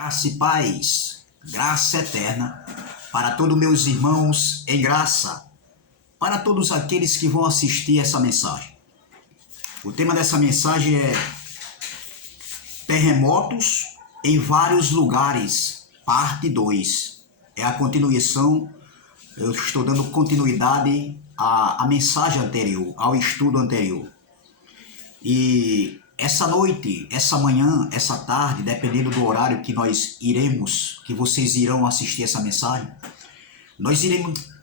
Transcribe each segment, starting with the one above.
Graça e paz, graça eterna para todos meus irmãos em graça, para todos aqueles que vão assistir essa mensagem. O tema dessa mensagem é terremotos em vários lugares, parte 2. É a continuação, eu estou dando continuidade à mensagem anterior, ao estudo anterior. E essa noite, essa manhã, essa tarde, dependendo do horário que vocês irão assistir essa mensagem, nós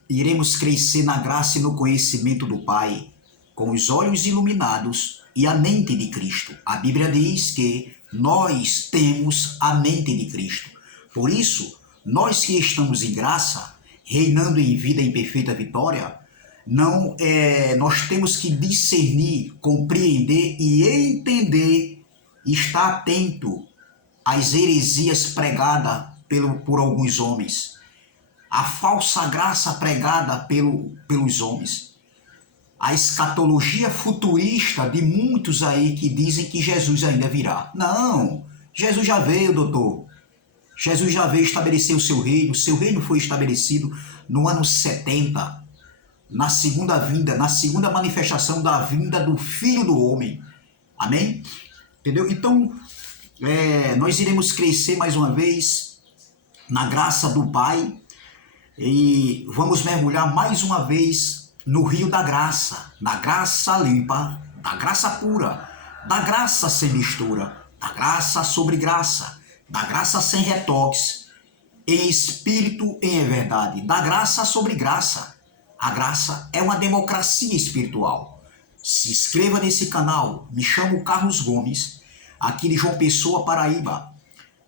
iremos crescer na graça e no conhecimento do Pai, com os olhos iluminados e a mente de Cristo. A Bíblia diz que nós temos a mente de Cristo. Por isso, nós que estamos em graça, reinando em vida em perfeita vitória, nós temos que discernir, compreender e entender, estar atento às heresias pregadas por alguns homens, a falsa graça pregada pelos homens, a escatologia futurista de muitos aí que dizem que Jesus ainda virá. Não, Jesus já veio, doutor. Jesus já veio estabelecer o seu reino foi estabelecido no ano 70, na segunda vinda, na segunda manifestação da vinda do Filho do Homem. Amém? Entendeu? Então, nós iremos crescer mais uma vez na graça do Pai e vamos mergulhar mais uma vez no rio da graça, da graça limpa, da graça pura, da graça sem mistura, da graça sobre graça, da graça sem retoques, em espírito e em verdade, da graça sobre graça. A graça é uma democracia espiritual. Se inscreva nesse canal. Me chamo Carlos Gomes, aqui de João Pessoa, Paraíba,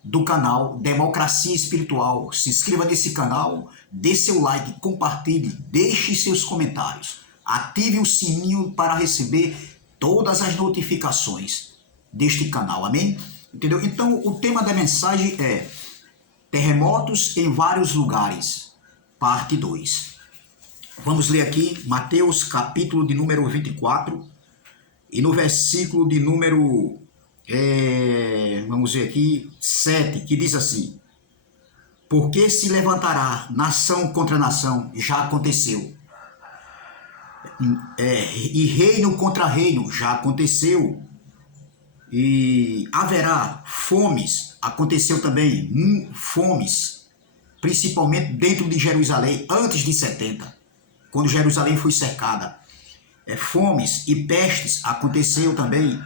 do canal Democracia Espiritual. Se inscreva nesse canal, dê seu like, compartilhe, deixe seus comentários. Ative o sininho para receber todas as notificações deste canal. Amém? Entendeu? Então, o tema da mensagem é terremotos em vários lugares, parte 2. Vamos ler aqui Mateus capítulo de número 24 e no versículo de número, vamos ver aqui, 7, que diz assim: porque se levantará nação contra nação, já aconteceu, e reino contra reino, já aconteceu, e haverá fomes, aconteceu também, fomes, principalmente dentro de Jerusalém, antes de 70. Quando Jerusalém foi cercada, fomes e pestes aconteceu também,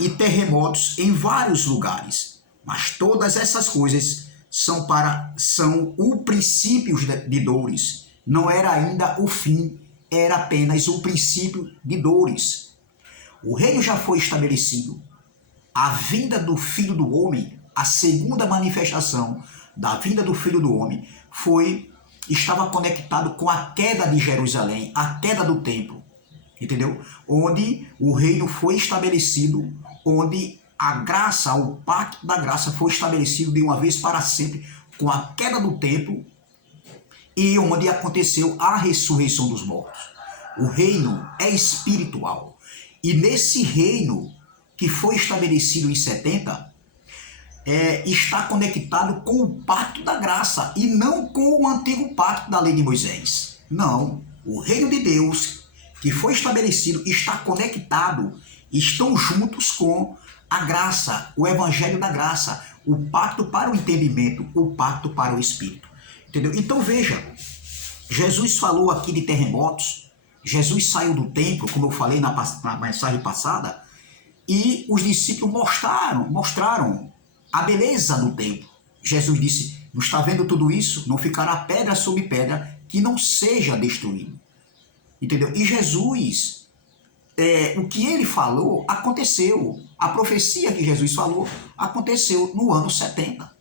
e terremotos em vários lugares. Mas todas essas coisas são o princípio de dores. Não era ainda o fim, era apenas o princípio de dores. O reino já foi estabelecido. A vinda do Filho do Homem, a segunda manifestação da vinda do Filho do Homem, estava conectado com a queda de Jerusalém, a queda do templo, entendeu? Onde o reino foi estabelecido, onde a graça, o pacto da graça foi estabelecido de uma vez para sempre com a queda do templo e onde aconteceu a ressurreição dos mortos. O reino é espiritual e nesse reino que foi estabelecido em 70, está conectado com o pacto da graça e não com o antigo pacto da lei de Moisés. Não, o reino de Deus que foi estabelecido está conectado, estão juntos com a graça, o evangelho da graça, o pacto para o entendimento, o pacto para o espírito. Entendeu? Então veja, Jesus falou aqui de terremotos, Jesus saiu do templo, como eu falei na mensagem passada, e os discípulos mostraram a beleza do templo. Jesus disse: não está vendo tudo isso? Não ficará pedra sobre pedra que não seja destruído. Entendeu? E Jesus, o que ele falou, aconteceu. A profecia que Jesus falou, aconteceu no ano 70.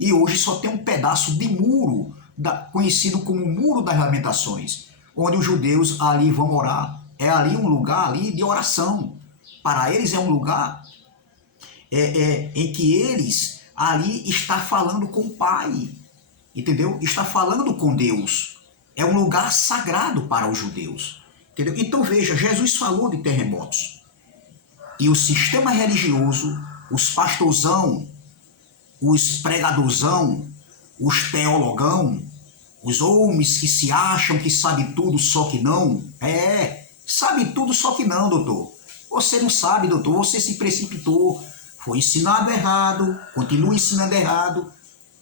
E hoje só tem um pedaço de muro, conhecido como Muro das Lamentações, onde os judeus ali vão orar. É ali um lugar ali de oração. Para eles é um lugar em que eles ali está falando com o Pai, entendeu? Está falando com Deus. É um lugar sagrado para os judeus, entendeu? Então veja, Jesus falou de terremotos. E o sistema religioso, os pastorzão, os pregadorzão, os teologão, os homens que se acham que sabe tudo, só que não. Sabe tudo, só que não, doutor. Você não sabe, doutor, você se precipitou, foi ensinado errado, continua ensinando errado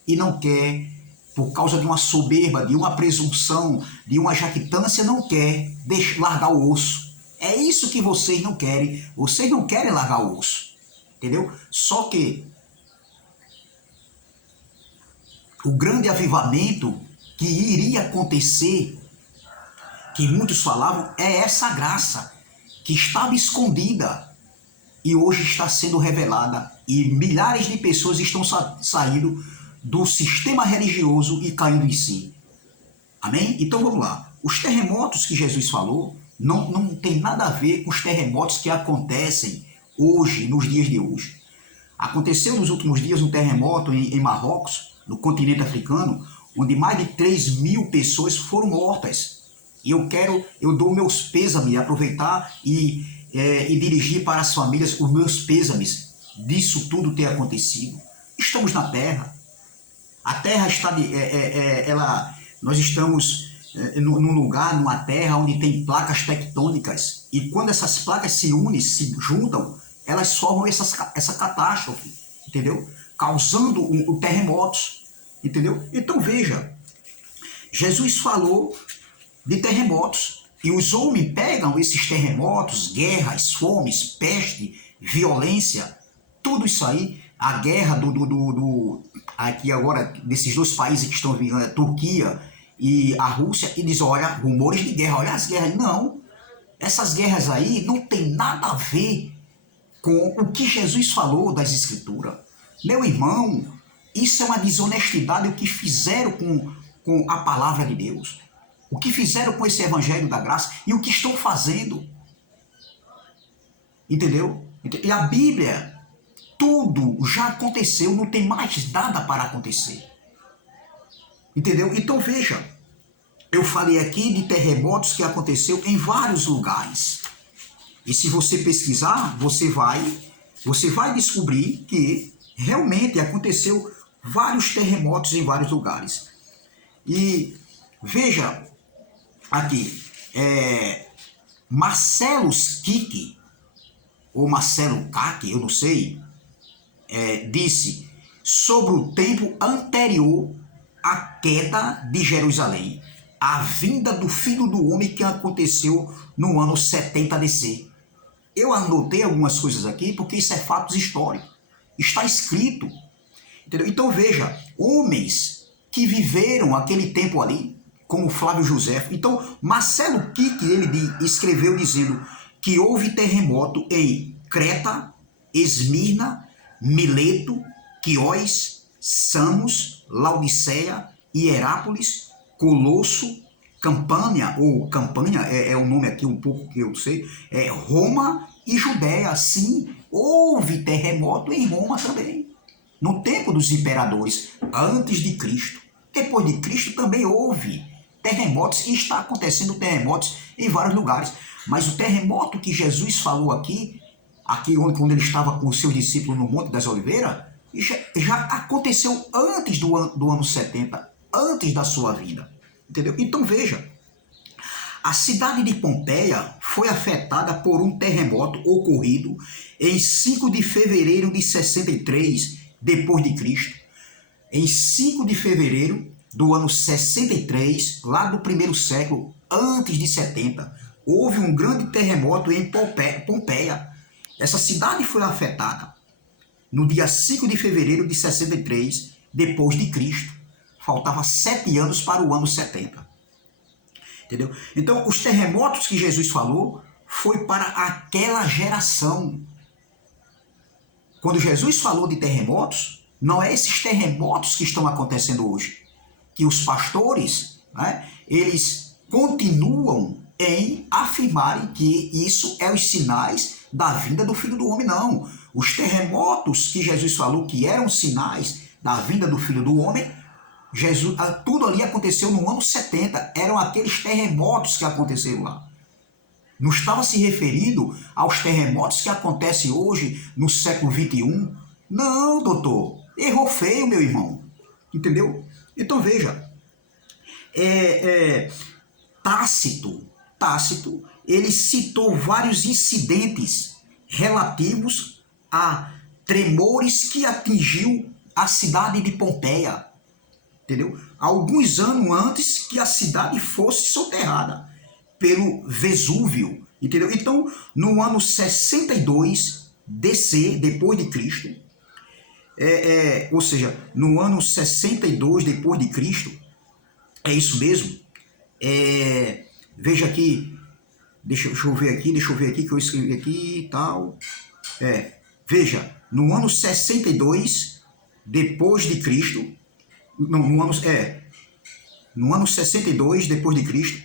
e não quer, por causa de uma soberba, de uma presunção, de uma jactância, não quer largar o osso. É isso que vocês não querem largar o osso, entendeu? Só que o grande avivamento que iria acontecer, que muitos falavam, é essa graça que estava escondida e hoje está sendo revelada e milhares de pessoas estão saindo do sistema religioso e caindo em si. Amém? Então vamos lá. Os terremotos que Jesus falou não tem nada a ver com os terremotos que acontecem hoje, nos dias de hoje. Aconteceu nos últimos dias um terremoto em Marrocos, no continente africano, onde mais de 3.000 pessoas foram mortas. E eu dou meus pêsames, aproveitar e dirigir para as famílias os meus pêsames disso tudo ter acontecido. Estamos na Terra. A Terra está nós estamos num lugar, numa Terra onde tem placas tectônicas. E quando essas placas se unem, se juntam, elas formam essa catástrofe, entendeu? Causando terremotos, entendeu? Então veja, Jesus falou de terremotos e os homens pegam esses terremotos, guerras, fomes, peste, violência, tudo isso aí, a guerra aqui agora, desses dois países que estão vindo, a Turquia e a Rússia, e diz, olha, rumores de guerra, olha as guerras. Não, essas guerras aí não tem nada a ver com o que Jesus falou das Escrituras. Meu irmão, isso é uma desonestidade o que fizeram com a palavra de Deus. O que fizeram com esse evangelho da graça e o que estão fazendo. Entendeu? E a Bíblia, tudo já aconteceu, não tem mais nada para acontecer. Entendeu? Então veja, eu falei aqui de terremotos que aconteceu em vários lugares. E se você pesquisar, você vai descobrir que realmente aconteceu vários terremotos em vários lugares. E veja aqui, Marcelo Kik, ou Marcelo Kak, eu não sei, disse sobre o tempo anterior à queda de Jerusalém, a vinda do Filho do Homem que aconteceu no ano 70 DC. Eu anotei algumas coisas aqui porque isso é fatos históricos. Está escrito. Entendeu? Então veja, homens que viveram aquele tempo ali, como Flávio José. Então Marcelo Kik, ele escreveu dizendo que houve terremoto em Creta, Esmirna, Mileto, Quiós, Samos, Laodiceia, Hierápolis, Colosso, Campânia, ou Campanha, é o nome aqui um pouco que eu sei, Roma e Judéia. Sim, houve terremoto em Roma também, no tempo dos imperadores, antes de Cristo. Depois de Cristo também houve terremotos, e está acontecendo terremotos em vários lugares. Mas o terremoto que Jesus falou aqui quando ele estava com os seus discípulos no Monte das Oliveiras, já aconteceu antes do ano 70, antes da sua vida. Entendeu? Então veja, a cidade de Pompeia foi afetada por um terremoto ocorrido em 5 de fevereiro de 63 depois de Cristo. Em 5 de fevereiro do ano 63, lá do primeiro século, antes de 70, houve um grande terremoto em Pompeia. Essa cidade foi afetada no dia 5 de fevereiro de 63 depois de Cristo. Faltava 7 anos para o ano 70. Entendeu? Então, os terremotos que Jesus falou foi para aquela geração. Quando Jesus falou de terremotos, não é esses terremotos que estão acontecendo hoje. Que os pastores, eles continuam em afirmarem que isso é os sinais da vinda do Filho do Homem. Não. Os terremotos que Jesus falou que eram sinais da vinda do Filho do Homem, tudo ali aconteceu no ano 70. Eram aqueles terremotos que aconteceram lá. Não estava se referindo aos terremotos que acontecem hoje no século XXI. Não, doutor. Errou feio, meu irmão. Entendeu? Então veja, Tácito, ele citou vários incidentes relativos a tremores que atingiu a cidade de Pompeia, entendeu? Alguns anos antes que a cidade fosse soterrada pelo Vesúvio, entendeu? Então, no ano 62 DC, depois de Cristo, ou seja, no ano 62 depois de Cristo, é isso mesmo. Veja aqui, deixa eu ver aqui que eu escrevi aqui e tal. Veja, no ano 62 depois de Cristo, no ano 62 depois de Cristo,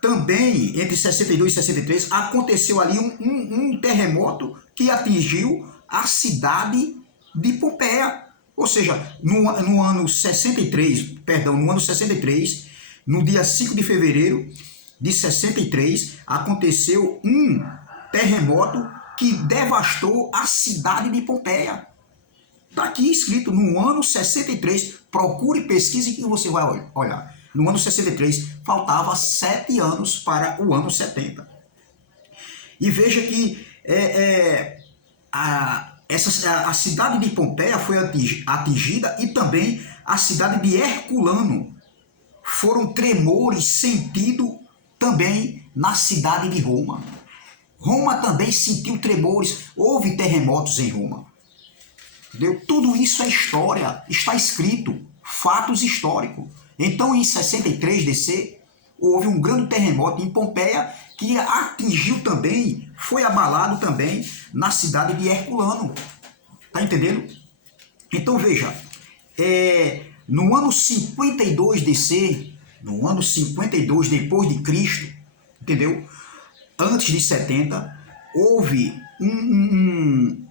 também entre 62 e 63 aconteceu ali um terremoto que atingiu a cidade de Pompeia. Ou seja, no ano 63, no dia 5 de fevereiro de 63, aconteceu um terremoto que devastou a cidade de Pompeia. Está aqui escrito, no ano 63, procure e pesquise que você vai olhar. No ano 63, faltava 7 anos para o ano 70. E veja que a cidade de Pompeia foi atingida e também a cidade de Herculano. Foram tremores sentidos também na cidade de Roma. Roma também sentiu tremores, houve terremotos em Roma. Entendeu? Tudo isso é história, está escrito, fatos históricos. Então, em 63 DC, houve um grande terremoto em Pompeia que atingiu também, foi abalado também na cidade de Herculano. Tá entendendo? Então, veja, no ano 52 DC, no ano 52 depois de Cristo, entendeu? Antes de 70, houve um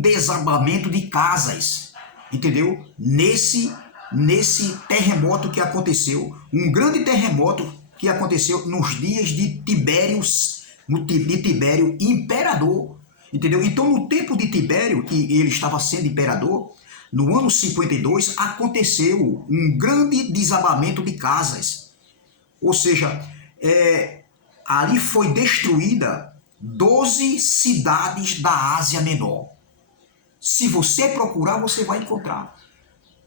desabamento de casas, entendeu? Nesse terremoto que aconteceu, um grande terremoto que aconteceu nos dias de Tibério imperador, entendeu? Então, no tempo de Tibério, que ele estava sendo imperador, no ano 52, aconteceu um grande desabamento de casas. Ou seja, ali foi destruída 12 cidades da Ásia Menor. Se você procurar, você vai encontrar.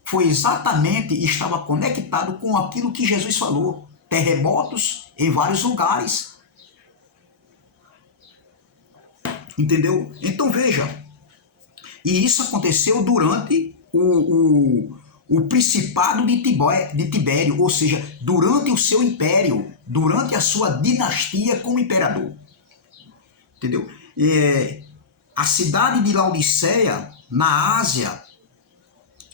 Foi exatamente, estava conectado com aquilo que Jesus falou. Terremotos em vários lugares. Entendeu? Então veja. E isso aconteceu durante o principado de Tibério, ou seja, durante o seu império, durante a sua dinastia como imperador. Entendeu? A cidade de Laodiceia, na Ásia.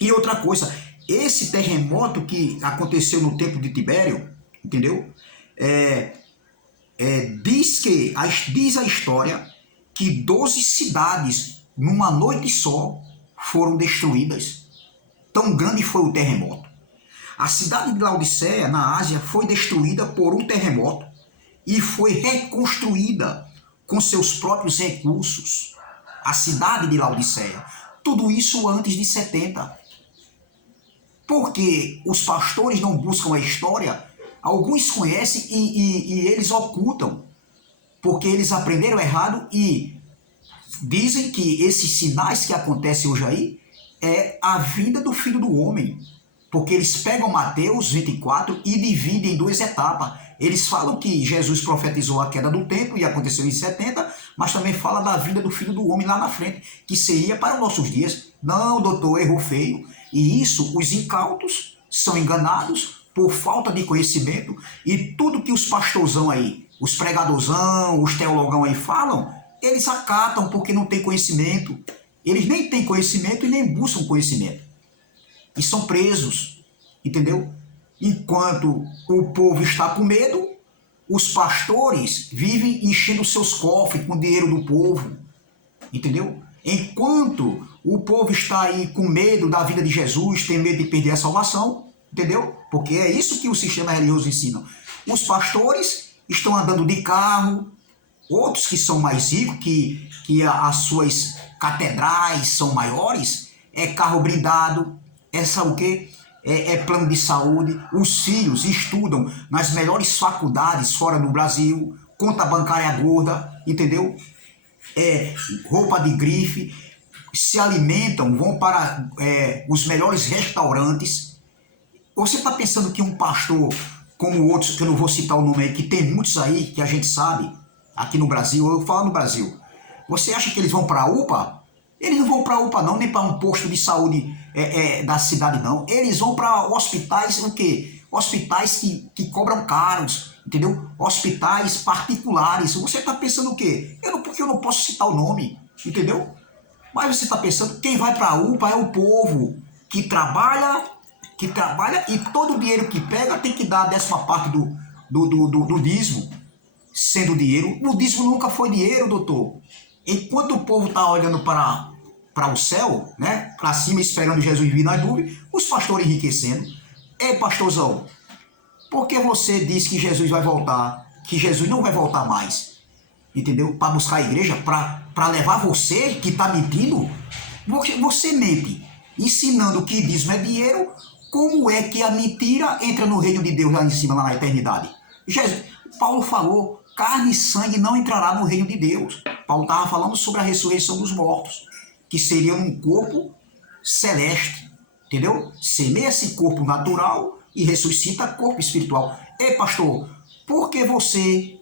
E outra coisa, esse terremoto que aconteceu no tempo de Tibério, entendeu? Diz a história que 12 cidades, numa noite só, foram destruídas. Tão grande foi o terremoto. A cidade de Laodiceia, na Ásia, foi destruída por um terremoto e foi reconstruída com seus próprios recursos. A cidade de Laodiceia. Tudo isso antes de 70. Porque os pastores não buscam a história, alguns conhecem e eles ocultam. Porque eles aprenderam errado e dizem que esses sinais que acontecem hoje aí é a vinda do Filho do Homem. Porque eles pegam Mateus 24 e dividem em 2 etapas. Eles falam que Jesus profetizou a queda do templo e aconteceu em 70, mas também fala da vinda do Filho do Homem lá na frente, que seria para os nossos dias. Não, doutor, errou feio. E isso, os incautos são enganados por falta de conhecimento e tudo que os pastorzão aí, os pregadorzão, os teologão aí falam, eles acatam porque não tem conhecimento. Eles nem têm conhecimento e nem buscam conhecimento. E são presos, entendeu? Enquanto o povo está com medo, os pastores vivem enchendo seus cofres com o dinheiro do povo, entendeu? Enquanto o povo está aí com medo da vida de Jesus, tem medo de perder a salvação, entendeu? Porque é isso que o sistema religioso ensina. Os pastores estão andando de carro, outros que são mais ricos, que as suas catedrais são maiores, é carro blindado, é sabe o quê? É plano de saúde. Os filhos estudam nas melhores faculdades fora do Brasil, conta bancária gorda, entendeu? Roupa de grife, se alimentam, vão para os melhores restaurantes. Você está pensando que um pastor, como outros, que eu não vou citar o nome aí, que tem muitos aí, que a gente sabe, aqui no Brasil, eu falo no Brasil, você acha que eles vão para a UPA? Eles não vão para a UPA não, nem para um posto de saúde da cidade não. Eles vão para hospitais, o quê? Hospitais que cobram caros, entendeu? Hospitais particulares. Você está pensando o quê? Porque eu não posso citar o nome, entendeu? Mas você está pensando, quem vai para a UPA é o povo que trabalha e todo o dinheiro que pega tem que dar a 10ª parte do dízimo, sendo dinheiro. O dízimo nunca foi dinheiro, doutor. Enquanto o povo está olhando para o céu, né, para cima, esperando Jesus vir nas nuvens, os pastores enriquecendo. Ei, pastorzão, por que você diz que Jesus vai voltar, que Jesus não vai voltar mais? Entendeu? Para buscar a igreja, para levar você que está mentindo? Você mente, ensinando que dízimo é dinheiro. Como é que a mentira entra no reino de Deus lá em cima, lá na eternidade? Paulo falou, carne e sangue não entrará no reino de Deus. Paulo estava falando sobre a ressurreição dos mortos, que seria um corpo celeste, entendeu? Semeia esse corpo natural e ressuscita corpo espiritual. Ei, pastor, por que você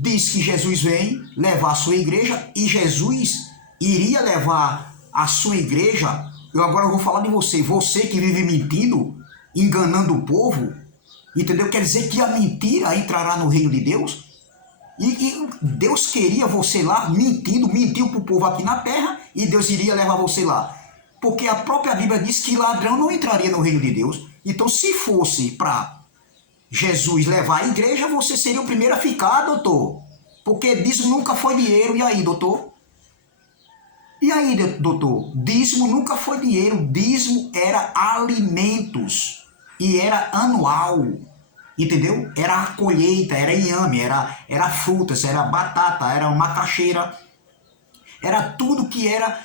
diz que Jesus vem levar a sua igreja e Jesus iria levar a sua igreja? Agora eu vou falar de você que vive mentindo, enganando o povo, entendeu? Quer dizer que a mentira entrará no reino de Deus? E Deus queria você lá mentindo, mentiu para o povo aqui na terra e Deus iria levar você lá. Porque a própria Bíblia diz que ladrão não entraria no reino de Deus. Então se fosse para Jesus levar a igreja, você seria o primeiro a ficar, doutor. Porque dízimo nunca foi dinheiro. E aí, doutor? E aí, doutor? Dízimo nunca foi dinheiro. Dízimo era alimentos. E era anual. Entendeu? Era a colheita, era inhame, era frutas, era batata, era macaxeira. Era tudo que era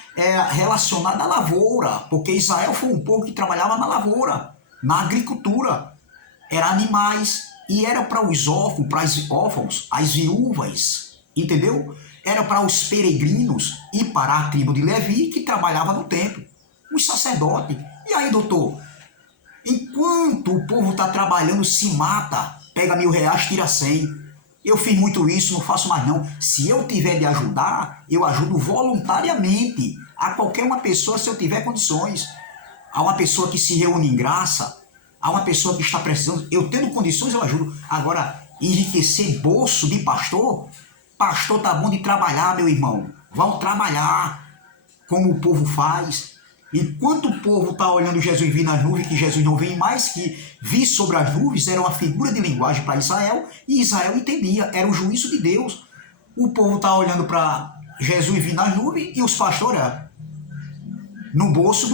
relacionado à lavoura. Porque Israel foi um povo que trabalhava na lavoura, na agricultura. Era animais. E era para os órfãos, as viúvas. Entendeu? Era para os peregrinos e para a tribo de Levi que trabalhava no templo. Os sacerdotes. E aí, doutor? Enquanto o povo está trabalhando, se mata, pega R$1.000, tira 100. Eu fiz muito isso, não faço mais não. Se eu tiver de ajudar, eu ajudo voluntariamente a qualquer uma pessoa se eu tiver condições. A uma pessoa que se reúne em graça, a uma pessoa que está precisando, eu tendo condições eu ajudo. Agora, enriquecer bolso de pastor, pastor tá bom de trabalhar, meu irmão. Vão trabalhar como o povo faz. Enquanto o povo está olhando Jesus vir nas nuvens, que Jesus não vem mais, que vir sobre as nuvens era uma figura de linguagem para Israel, e Israel entendia, era o juízo de Deus. O povo está olhando para Jesus vir nas nuvens e os pastores no bolso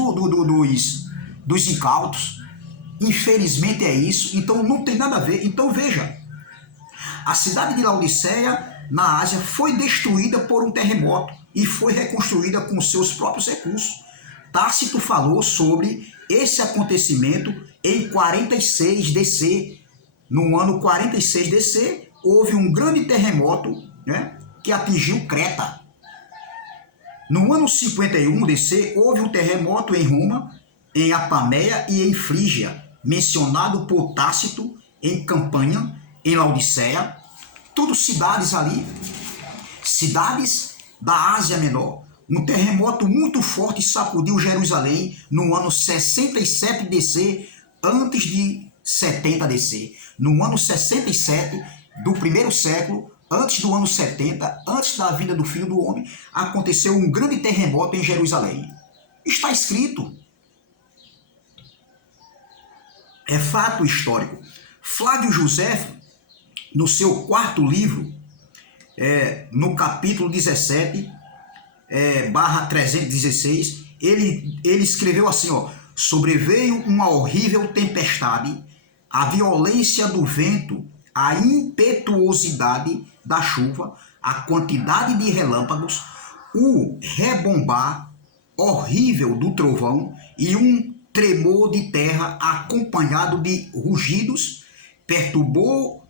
dos incautos. Infelizmente é isso, então não tem nada a ver. Então veja, a cidade de Laodiceia, na Ásia, foi destruída por um terremoto e foi reconstruída com seus próprios recursos. Tácito falou sobre esse acontecimento em 46 DC. No ano 46 DC, houve um grande terremoto, né, que atingiu Creta. No ano 51 DC, houve um terremoto em Roma, em Apameia e em Frígia, mencionado por Tácito em Campanha, em Laodiceia. Tudo cidades ali, cidades da Ásia Menor. Um terremoto muito forte sacudiu Jerusalém no ano 67 DC, antes de 70 DC. No ano 67 do primeiro século, antes do ano 70, antes da vinda do Filho do Homem, aconteceu um grande terremoto em Jerusalém. Está escrito. É fato histórico. Flávio José, no seu 4º livro, no capítulo 17, barra 316, ele escreveu assim, ó: sobreveio uma horrível tempestade, a violência do vento, a impetuosidade da chuva, a quantidade de relâmpagos, o rebombar horrível do trovão e um tremor de terra acompanhado de rugidos perturbou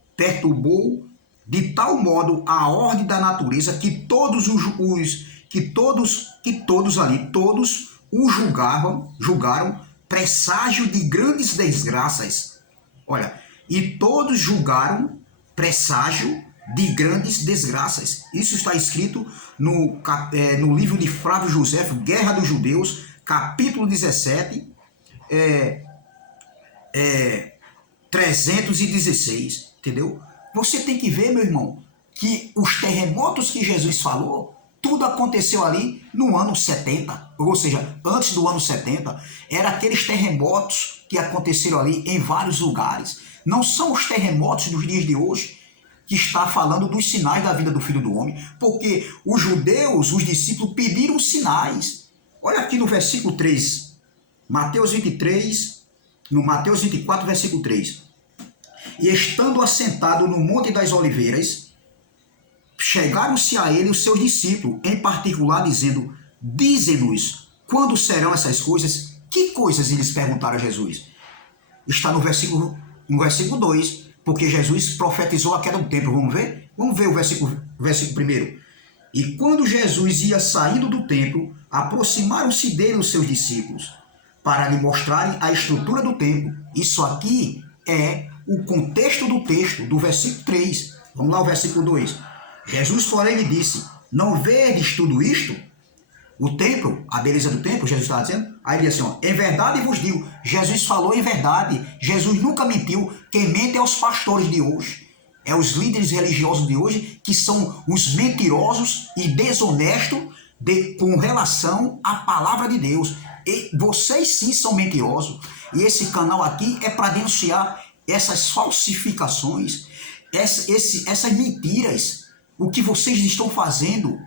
de tal modo a ordem da natureza que todos o julgaram presságio de grandes desgraças. Olha, e todos julgaram presságio de grandes desgraças. Isso está escrito no livro de Flávio Josefo, Guerra dos Judeus, capítulo 17, 316, entendeu? Você tem que ver, meu irmão, que os terremotos que Jesus falou, tudo aconteceu ali no ano 70, ou seja, antes do ano 70, eram aqueles terremotos que aconteceram ali em vários lugares. Não são os terremotos dos dias de hoje que está falando dos sinais da vida do Filho do Homem, porque os judeus, os discípulos, pediram sinais. Olha aqui no versículo 3, Mateus 23, no Mateus 24, versículo 3. E estando assentado no Monte das Oliveiras, chegaram-se a ele os seus discípulos, em particular, dizendo: dize-nos, quando serão essas coisas? Que coisas eles perguntaram a Jesus? Está no versículo 2, porque Jesus profetizou a queda do templo. Vamos ver? Vamos ver o versículo 1. E quando Jesus ia saindo do templo, aproximaram-se dele os seus discípulos, para lhe mostrarem a estrutura do templo. Isso aqui é o contexto do texto, do versículo 3. Vamos lá, o versículo 2. Jesus, porém, lhe disse: não vedes tudo isto? O templo, a beleza do templo, Jesus estava dizendo. Aí ele disse assim: em verdade vos digo. Jesus falou em verdade. Jesus nunca mentiu. Quem mente é os pastores de hoje. É os líderes religiosos de hoje que são os mentirosos e desonestos com relação à palavra de Deus. E vocês sim são mentirosos. E esse canal aqui é para denunciar essas falsificações, essas mentiras, o que vocês estão fazendo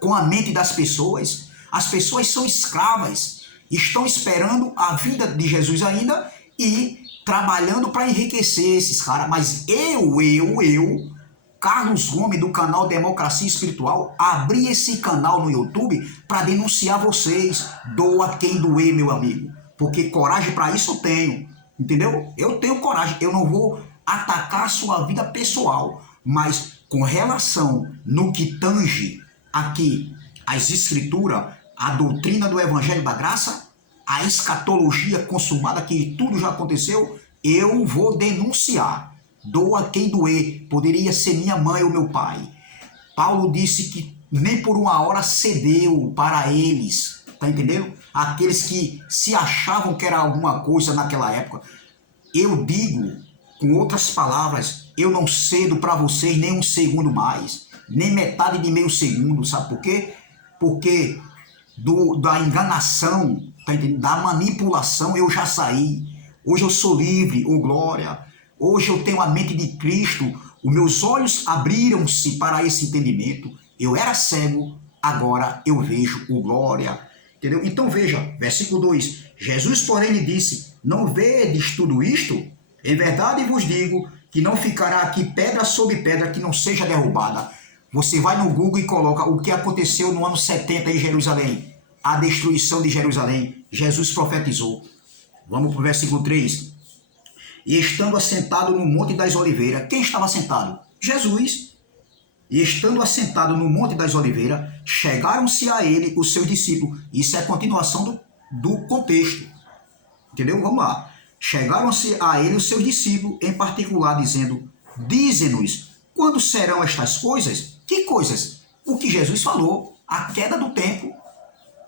com a mente das pessoas. As pessoas são escravas, estão esperando a vida de Jesus ainda e trabalhando para enriquecer esses caras. Mas eu, Carlos Gomes, do canal Democracia Espiritual, abri esse canal no YouTube para denunciar vocês. Doa quem doer, meu amigo, porque coragem para isso eu tenho. Entendeu? Eu tenho coragem, eu não vou atacar a sua vida pessoal, mas com relação no que tange aqui as escrituras, a doutrina do Evangelho da Graça, a escatologia consumada, que tudo já aconteceu, eu vou denunciar. Doa quem doer, poderia ser minha mãe ou meu pai. Paulo disse que nem por uma hora cedeu para eles. Tá entendendo? Aqueles que se achavam que era alguma coisa naquela época. Eu digo, com outras palavras, eu não cedo para vocês nem um segundo mais, nem metade de meio segundo. Sabe por quê? Porque da enganação, tá entendendo? Da manipulação eu já saí. Hoje eu sou livre, ô glória. Hoje eu tenho a mente de Cristo. Os meus olhos abriram-se para esse entendimento. Eu era cego, agora eu vejo, ô glória. Entendeu? Então veja, versículo 2. Jesus, porém, lhe disse: não vedes tudo isto? Em verdade vos digo que não ficará aqui pedra sobre pedra que não seja derrubada. Você vai no Google e coloca o que aconteceu no ano 70 em Jerusalém. A destruição de Jerusalém. Jesus profetizou. Vamos para o versículo 3. E estando assentado no Monte das Oliveiras. Quem estava sentado? Jesus. E estando assentado no Monte das Oliveiras, chegaram-se a ele os seus discípulos. Isso é a continuação do contexto. Entendeu? Vamos lá. Chegaram-se a ele os seus discípulos, em particular, dizendo: dize-nos, quando serão estas coisas? Que coisas? O que Jesus falou, a queda do templo.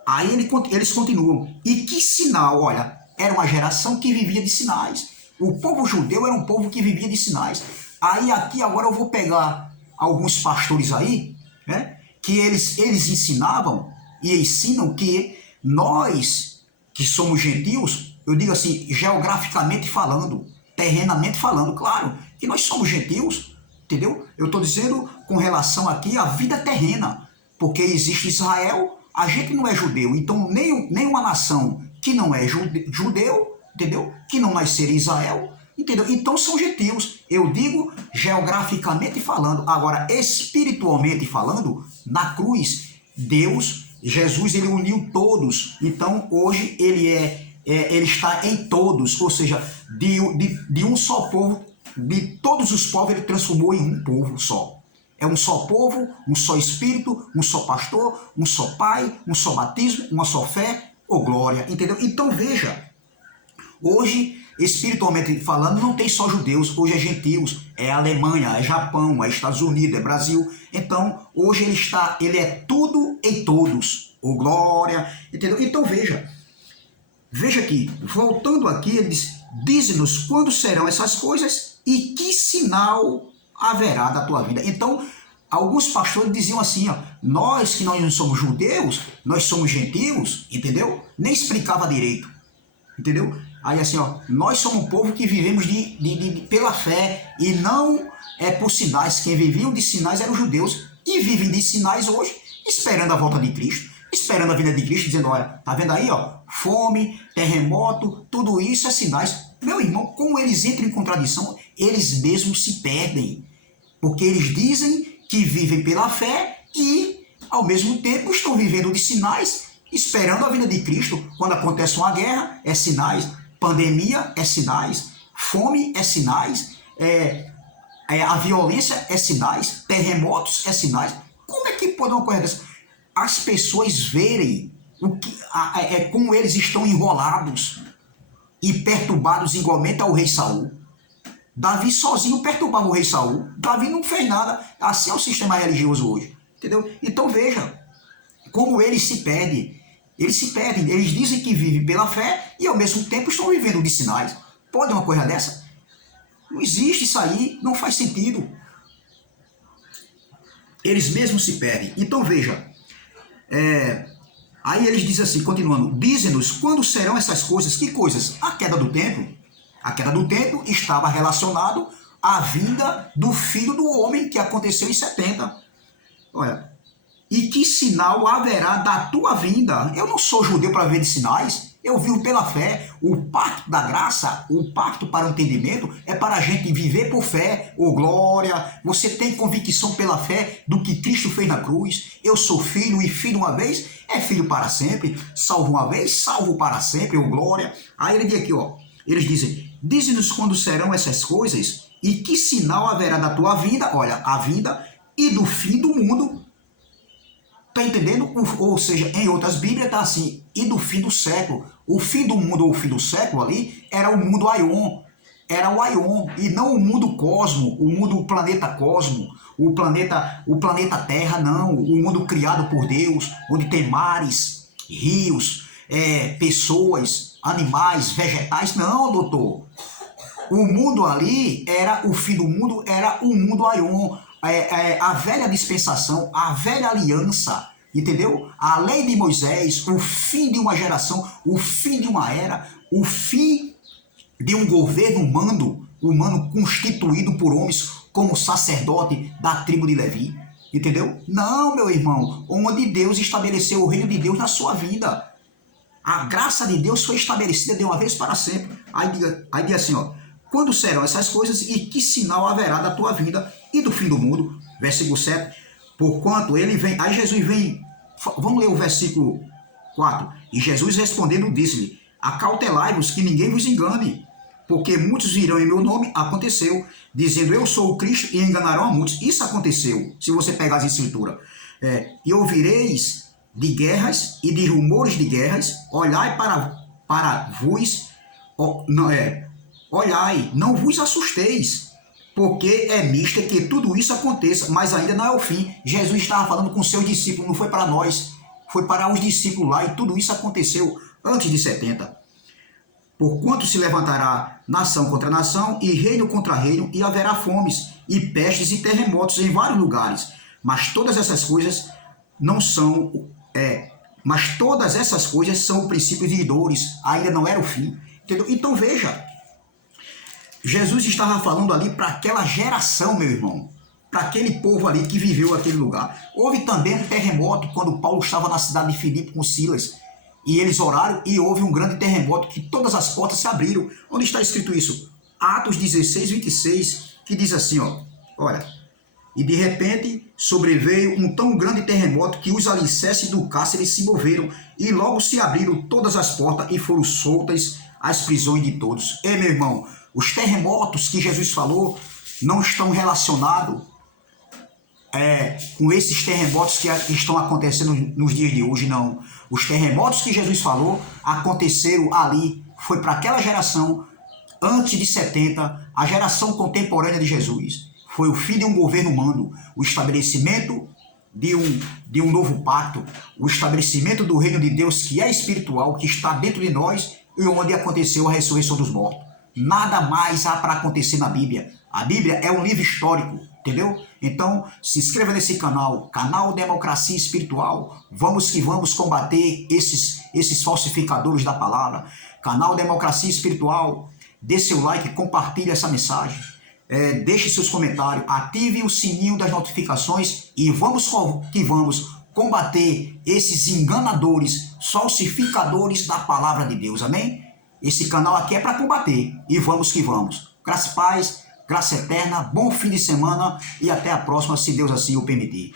Aí eles continuam. E que sinal? Olha, era uma geração que vivia de sinais. O povo judeu era um povo que vivia de sinais. Aí aqui agora eu vou pegar alguns pastores aí, né, que eles ensinavam e ensinam que nós, que somos gentios, eu digo assim, geograficamente falando, terrenamente falando, claro, que nós somos gentios, entendeu? Eu estou dizendo com relação aqui à vida terrena, porque existe Israel, a gente não é judeu, então nenhuma nação que não é judeu, entendeu? Que não nascer em Israel, entendeu? Então são gentios. Eu digo geograficamente falando. Agora, espiritualmente falando, na cruz, Deus Jesus, ele uniu todos. Então, hoje, ele está em todos. Ou seja, de um só povo, de todos os povos, ele transformou em um povo só. É um só povo, um só Espírito, um só pastor, um só Pai, um só batismo, uma só fé ou glória. Entendeu? Então, veja. Hoje, espiritualmente falando, não tem só judeus, hoje é gentios, é Alemanha, é Japão, é Estados Unidos, é Brasil. Então, hoje ele é tudo em todos, ou glória, entendeu? Então veja aqui, voltando aqui, ele diz, dize-nos quando serão essas coisas e que sinal haverá da tua vida. Então, alguns pastores diziam assim, ó, nós que nós não somos judeus, nós somos gentios, entendeu? Nem explicava direito, entendeu? Aí assim, ó, nós somos um povo que vivemos pela fé e não por sinais. Quem viviam de sinais eram os judeus e vivem de sinais hoje, esperando a volta de Cristo, esperando a vinda de Cristo, dizendo, olha, tá vendo aí, ó, fome, terremoto, tudo isso é sinais. Meu irmão, como eles entram em contradição, eles mesmos se perdem, porque eles dizem que vivem pela fé e, ao mesmo tempo, estão vivendo de sinais, esperando a vinda de Cristo. Quando acontece uma guerra, é sinais. Pandemia é sinais, fome é sinais, a violência é sinais, terremotos é sinais. Como é que pode uma coisa dessa? As pessoas verem como eles estão enrolados e perturbados igualmente ao rei Saul. Davi sozinho perturbava o rei Saul. Davi não fez nada. Assim é o sistema religioso hoje. Entendeu? Então veja como eles se perdem. Eles se perdem, eles dizem que vivem pela fé e ao mesmo tempo estão vivendo de sinais. Pode uma coisa dessa? Não existe isso aí, não faz sentido. Eles mesmos se perdem. Então veja, aí eles dizem assim, continuando, dize-nos quando serão essas coisas, que coisas? A queda do templo. A queda do templo estava relacionado à vinda do Filho do Homem que aconteceu em 70. Olha, e que sinal haverá da tua vinda? Eu não sou judeu para ver de sinais, eu vivo pela fé. O pacto da graça, o pacto para o entendimento, é para a gente viver por fé, ou glória. Você tem convicção pela fé do que Cristo fez na cruz. Eu sou filho e filho uma vez, é filho para sempre. Salvo uma vez, salvo para sempre, ou glória. Aí ele diz aqui, ó, eles dizem, dize-nos quando serão essas coisas e que sinal haverá da tua vinda, olha, a vinda e do fim do mundo. Está entendendo? Ou seja, em outras Bíblias está assim, e do fim do século. O fim do mundo ou o fim do século ali era o mundo Aion. Era o Aion, e não o mundo Cosmo, o planeta Cosmo, o planeta Terra, não. O mundo criado por Deus, onde tem mares, rios, pessoas, animais, vegetais. Não, doutor. O mundo ali, o fim do mundo era o mundo Aion. A velha dispensação, a velha aliança, entendeu? A lei de Moisés, o fim de uma geração, o fim de uma era, o fim de um governo humano constituído por homens como sacerdote da tribo de Levi, entendeu? Não, meu irmão, onde Deus estabeleceu o reino de Deus na sua vida. A graça de Deus foi estabelecida de uma vez para sempre. Aí diz assim, ó, quando serão essas coisas e que sinal haverá da tua vinda e do fim do mundo? Versículo 7. Porquanto ele vem... Aí Jesus vem... Vamos ler o versículo 4. E Jesus respondendo disse-lhe, acautelai-vos que ninguém vos engane, porque muitos virão em meu nome, aconteceu, dizendo eu sou o Cristo e enganarão a muitos. Isso aconteceu, se você pegar as escrituras. E ouvireis de guerras e de rumores de guerras, olhai para vos... Olhai, não vos assusteis, porque é misto que tudo isso aconteça, mas ainda não é o fim. Jesus estava falando com seus discípulos, não foi para nós, foi para os discípulos lá, e tudo isso aconteceu antes de 70. Porquanto se levantará nação contra nação, e reino contra reino, e haverá fomes, e pestes e terremotos em vários lugares. Mas todas essas coisas não são... mas todas essas coisas são o princípio de dores, ainda não era o fim. Entendeu? Então veja, Jesus estava falando ali para aquela geração, meu irmão, para aquele povo ali que viveu aquele lugar. Houve também um terremoto quando Paulo estava na cidade de Filipe com Silas, e eles oraram e houve um grande terremoto que todas as portas se abriram. Onde está escrito isso? Atos 16, 26, que diz assim, ó, olha, E de repente sobreveio um tão grande terremoto que os alicerces do cárcere se moveram e logo se abriram todas as portas e foram soltas as prisões de todos. Meu irmão, os terremotos que Jesus falou não estão relacionados com esses terremotos que estão acontecendo nos dias de hoje, não. Os terremotos que Jesus falou aconteceram ali, foi para aquela geração antes de 70, a geração contemporânea de Jesus. Foi o fim de um governo humano, o estabelecimento de um novo pacto, o estabelecimento do reino de Deus que é espiritual, que está dentro de nós e onde aconteceu a ressurreição dos mortos. Nada mais há para acontecer na Bíblia. A Bíblia é um livro histórico, entendeu? Então, se inscreva nesse canal, canal Democracia Espiritual. Vamos que vamos combater esses falsificadores da palavra. Canal Democracia Espiritual, dê seu like, compartilhe essa mensagem. Deixe seus comentários, ative o sininho das notificações e vamos que vamos combater esses enganadores, falsificadores da palavra de Deus, amém? Esse canal aqui é para combater e vamos que vamos. Graça e paz, graça eterna, bom fim de semana e até a próxima, se Deus assim o permitir.